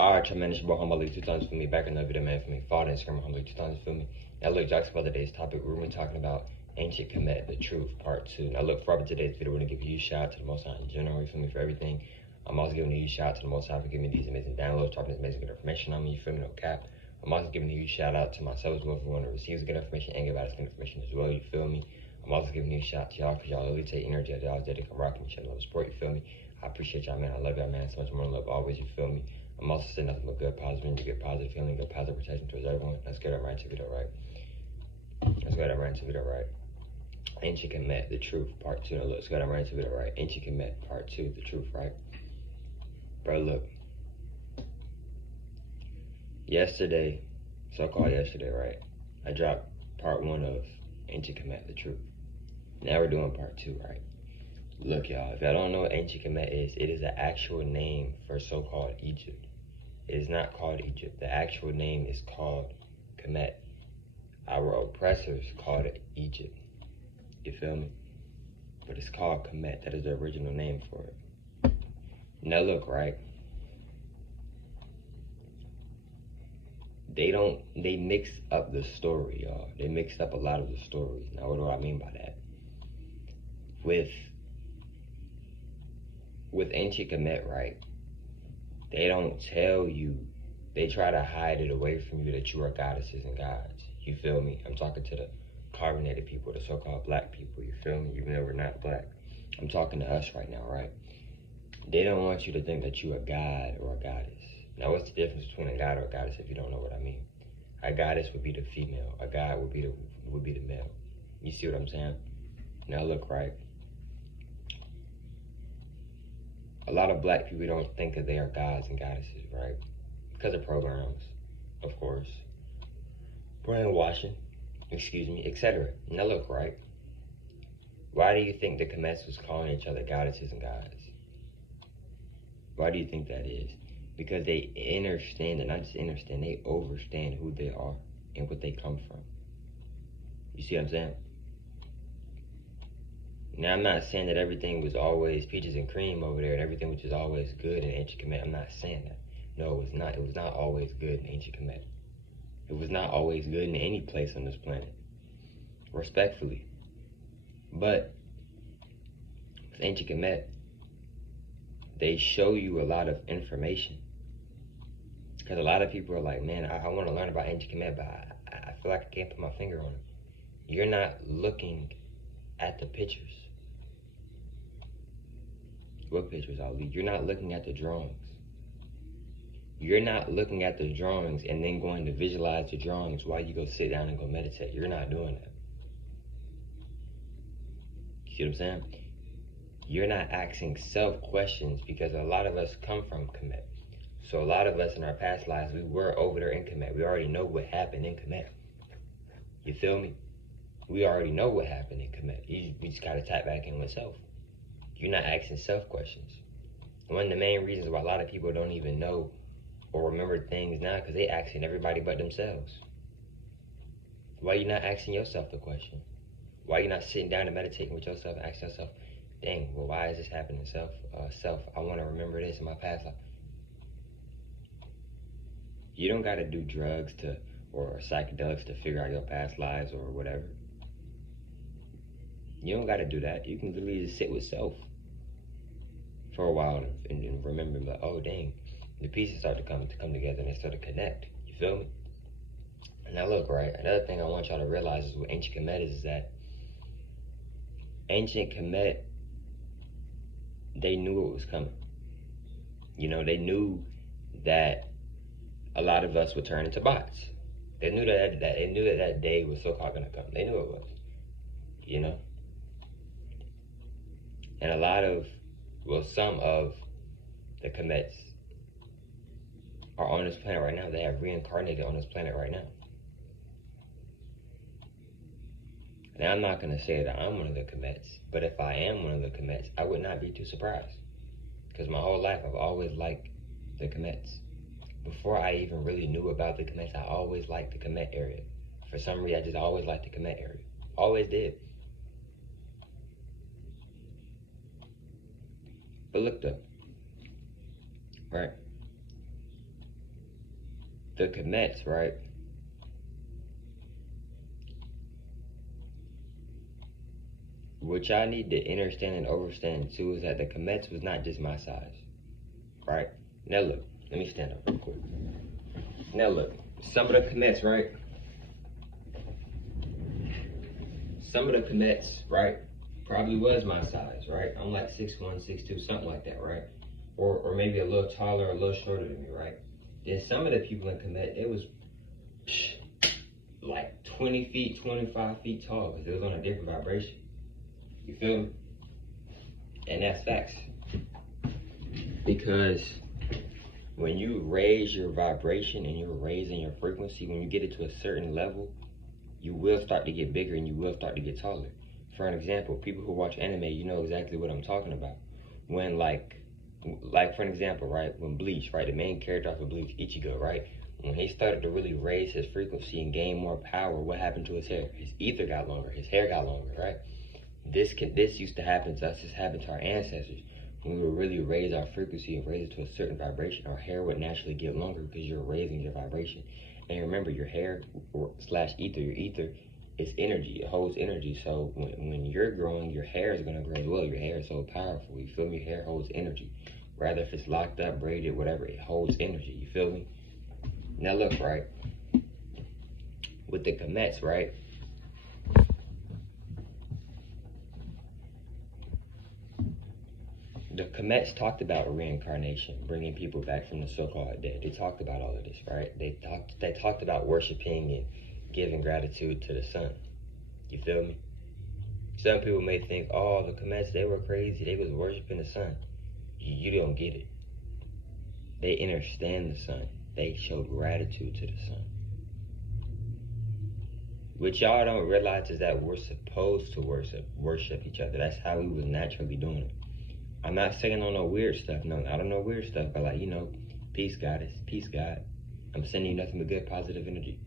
Alright, tremendous bro, humbly 2 times for me. Back in the video, man, for me. Father and screamer, humbly 2 times for me. Now look, Jocks, about today's topic. We're going to be talking about Ancient Cemet, the truth, part 2. Now look, for today's video, we're going to give a huge shout out to the Most High in general, for me, for everything. I'm also giving a huge shout out to the Most High for giving me these amazing downloads, dropping this amazing good information on me, you feel me, no cap. I'm also giving a huge shout out to myself as well for wanting to receive good information and give out good information as well, you feel me. I'm also giving a huge shout out to y'all because y'all really take energy out of y'all's dedicated rocking each other, love support, you feel me. I appreciate y'all, man. I love y'all, man. So much more love always, you feel me. I'm also saying nothing but good, positive energy, good, positive feeling, good, positive protection towards everyone. Let's get right into the video, right? Let's go right into the video, right? Ancient Cemet, the truth, part 2. Now, look, let's go right into the video, right? Ancient Cemet, part 2, the truth, right? Bro, look. Yesterday, so-called yesterday, right? I dropped part 1 of Ancient Cemet, the truth. Now we're doing part 2, right? Look, y'all, if y'all don't know what Ancient Cemet is, it is the actual name for so-called Egypt. It is not called Egypt. The actual name is called Cemet. Our oppressors called it Egypt. You feel me? But it's called Cemet. That is the original name for it. Now look, right? They mix up the story, y'all. They mixed up a lot of the stories. Now, what do I mean by that? With Ancient Cemet, right? They don't tell you, they try to hide it away from you that you are goddesses and gods. You feel me? I'm talking to the carbonated people, the so-called black people, you feel me? Even though we're not black. I'm talking to us right now, right? They don't want you to think that you are a god or a goddess. Now, what's the difference between a god or a goddess if you don't know what I mean? A goddess would be the female. A god would be the male. You see what I'm saying? Now look, right? A lot of black people don't think that they are gods and goddesses, right? Because of programs, of course. Brainwashing, excuse me, etc. Now look, right? Why do you think the Cemets was calling each other goddesses and gods? Why do you think that is? Because they understand, and not just understand, they overstand who they are and what they come from. You see what I'm saying? Now, I'm not saying that everything was always peaches and cream over there and everything was just always good in Ancient Cemet. I'm not saying that. No, it was not. It was not always good in Ancient Cemet. It was not always good in any place on this planet. Respectfully. But with Ancient Cemet, they show you a lot of information. Because a lot of people are like, man, I want to learn about Ancient Cemet, but I feel like I can't put my finger on it. You're not looking at the pictures. What pictures, Ali? You're not looking at the drawings. You're not looking at the drawings and then going to visualize the drawings while you go sit down and go meditate. You're not doing that. You see what I'm saying? You're not asking self-questions because a lot of us come from Cemet. So a lot of us in our past lives, we were over there in Cemet. We already know what happened in Cemet. You feel me? We already know what happened in Cemet. We just got to tap back in with self. You're not asking self-questions. One of the main reasons why a lot of people don't even know or remember things now because they asking everybody but themselves. Why you not asking yourself the question? Why you not sitting down and meditating with yourself and asking yourself, dang, well, why is this happening? Self, I want to remember this in my past life. You don't got to do drugs or psychedelics to figure out your past lives or whatever. You don't got to do that. You can literally just sit with self for a while and remember, like, oh, dang, the pieces start to come together and they start to connect. You feel me? Now look, right, another thing I want y'all to realize is what Ancient Cemet is that Ancient Cemet, they knew it was coming. You know, they knew that a lot of us would turn into bots. They knew that day was so-called gonna come. They knew it was, you know? And some of the Cemets are on this planet right now. They have reincarnated on this planet right now. Now, I'm not going to say that I'm one of the Cemets, but if I am one of the Cemets, I would not be too surprised. Because my whole life, I've always liked the Cemets. Before I even really knew about the Cemets, I always liked the Cemet area. For some reason, I just always liked the Cemet area. Always did. But look though, right? the Cemets, right? What y'all need to understand and understand too is that the Cemets was not just my size, right? Now look, let me stand up real quick. Now look, some of the Cemets, right? Some of the Cemets, right, probably was my size, right? I'm like 6'1", 6'2", something like that, right? Or maybe a little taller, or a little shorter than me, right? Then some of the people in Cemet, it was like 20 feet, 25 feet tall, because it was on a different vibration. You feel me? And that's facts. Because when you raise your vibration and you're raising your frequency, when you get it to a certain level, you will start to get bigger and you will start to get taller. For an example, people who watch anime, you know exactly what I'm talking about. When like for an example, right, when Bleach, right, the main character off of Bleach, Ichigo, right, when he started to really raise his frequency and gain more power, what happened to his hair? His ether got longer, his hair got longer, right? This used to happen to us, this happened to our ancestors. When we would really raise our frequency and raise it to a certain vibration, our hair would naturally get longer because you're raising your vibration. And remember, your hair slash ether, your ether is energy, it holds energy. So when you're growing, your hair is gonna grow as well. Your hair is so powerful, you feel me? Your hair holds energy. Rather if it's locked up, braided, whatever, it holds energy, you feel me? Now look, right, with the Cemets, right, the Cemets talked about reincarnation, bringing people back from the so-called dead. They talked about all of this, right? They talked about worshiping and giving gratitude to the sun. You feel me? Some people may think, oh, the Cemets, they were crazy. They was worshiping the sun. You don't get it. They understand the sun. They show gratitude to the sun. What y'all don't realize is that we're supposed to worship each other. That's how we was naturally doing it. I'm not saying on no weird stuff. No, I don't know weird stuff, but like, you know, peace, goddess, peace, God. I'm sending you nothing but good, positive energy.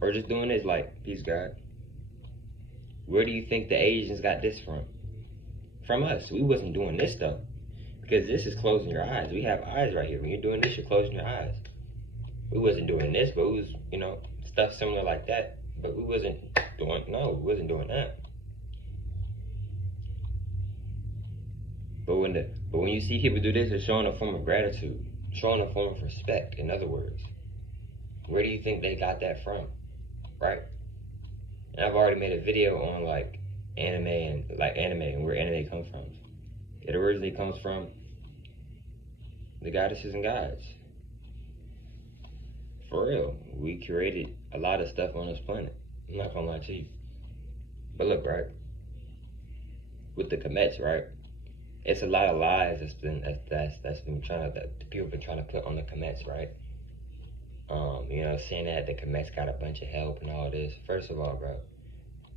Or just doing this like, peace, God. Where do you think the Asians got this from? From us. We wasn't doing this stuff. Because this is closing your eyes. We have eyes right here. When you're doing this, you're closing your eyes. We wasn't doing this, but we was, you know, stuff similar like that. But we wasn't doing that. But when you see people do this, it's showing a form of gratitude, showing a form of respect. In other words, where do you think they got that from, right? And I've already made a video on like anime and where anime comes from. It originally comes from the goddesses and gods. For real, we created a lot of stuff on this planet. I'm not gonna lie to you. But look, right, with the Cemets, right? It's a lot of lies that people been trying to put on the Cemets, right? You know, saying that the Cemets got a bunch of help and all this. First of all, bro,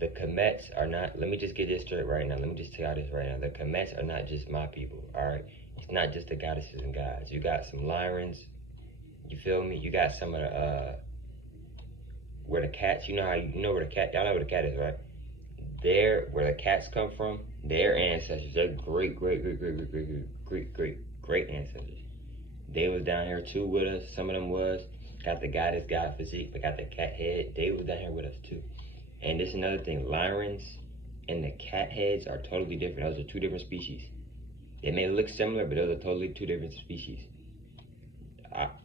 the Cemets are not. Let me just get this straight right now. Let me just tell y'all this right now. The Cemets are not just my people. All right, it's not just the goddesses and gods. You got some Lyrans. You feel me? You got some of the where the cats. You know where the cat. Y'all know where the cat is, right? Where the cats come from, their ancestors, their great ancestors. They was down here too with us. Some of them was got the goddess god physique, but got the cat head. They was down here with us too. And this is another thing, Lyrans and the cat heads are totally different. Those are two different species. They may look similar, but those are totally two different species.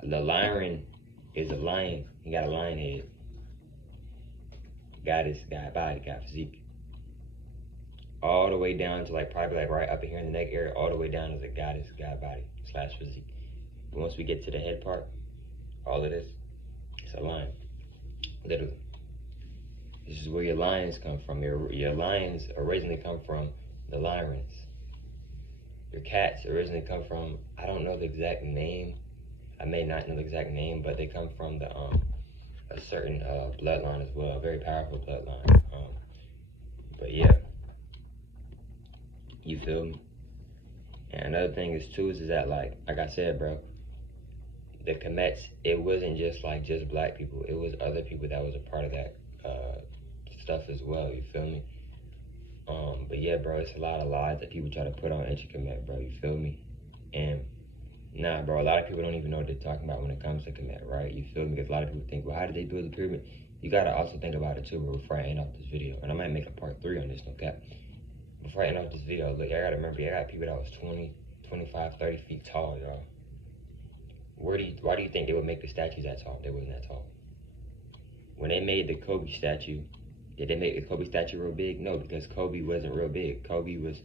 The Lyran is a lion. He got a lion head. Goddess, god body, god physique. All the way down to like probably like right up here in the neck area, all the way down to the goddess, god body slash physique. But once we get to the head part, all of this, it's a lion, literally. This is where your lions come from. Your lions originally come from the Lyrans. Your cats originally come from, I don't know the exact name. I may not know the exact name, but they come from the a certain bloodline as well, a very powerful bloodline. But yeah. You feel me? And another thing is too is that like I said, bro, the Cemets, it wasn't just black people. It was other people that was a part of that stuff as well. You feel me? But yeah, bro, it's a lot of lies that people try to put on Ancient Cemet, bro. You feel me? And Nah, bro, a lot of people don't even know what they're talking about when it comes to Cemet, right? You feel me? Because a lot of people think, well, how did they build the pyramid? You gotta also think about it too, bro, before I end off this video. And I might make a part 3 on this, no cap. Before I end off this video, look, I gotta remember, I got people that was 20, 25, 30 feet tall, y'all. Why do you think they would make the statues that tall? They wasn't that tall. When they made the Kobe statue, did they make the Kobe statue real big? No, because Kobe wasn't real big. Kobe was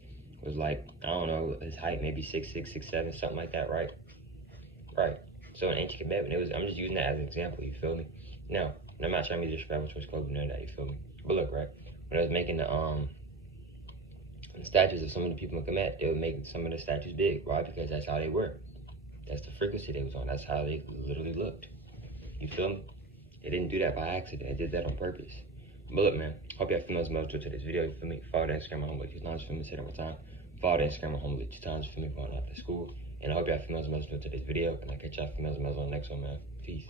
like, I don't know, his height maybe 6'6", 6'7", something like that, right? Right. So in ancient Kemet, I'm just using that as an example, you feel me? Now, I'm not trying to be disrespectful towards Kobe, none of that, you feel me? But look, right, when I was making the statues of some of the people in Kemet, they would make some of the statues big. Why? Because that's how they were. That's the frequency they was on. That's how they literally looked. You feel me? They didn't do that by accident. They did that on purpose. But look, man, hope y'all females most to this video. You feel me? Follow the Instagram at homely 2 times. Feel me? Say it one more time. Follow the Instagram at homely 2 times. Feel me? Going out to school. And I hope y'all females most to this video. And I'll catch y'all females on the next one, man. Peace.